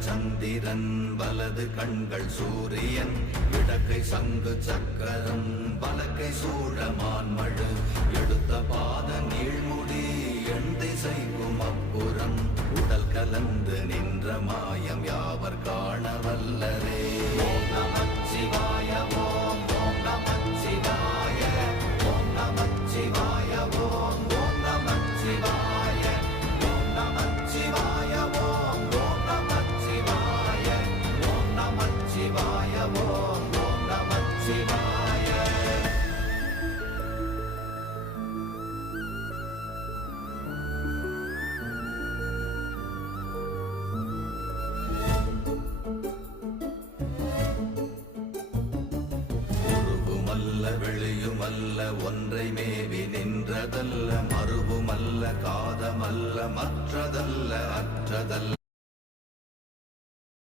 சந்திரன் வலது கண்கள் சூரியன் இடக்கை சங்கு சக்கரம் பலக்கை சூழமான்மழு எடுத்த பாத நீழ்முடி எண் திசைக்கும் அப்புறம் உடல் கலந்து நின்ற மாயம் யாவர் காண வல்லரே. ஓம் நமச்சிவாய ஓம் ஓம் நமச்சிவாய ஓம் நமச்சிவாய ஓம் ஓம் நமச்சிவாய ஓம் நமச்சிவாய ஓம் ஓம் நமச்சிவாய ஓம் நமச்சிவாய ஓம் ஓம் நமச்சிவாய. வெளியுமல்ல ஒன்றை மேவி நின்றதல்ல மறுவுமல்ல காதமல்ல மற்றதல்ல அற்றதல்ல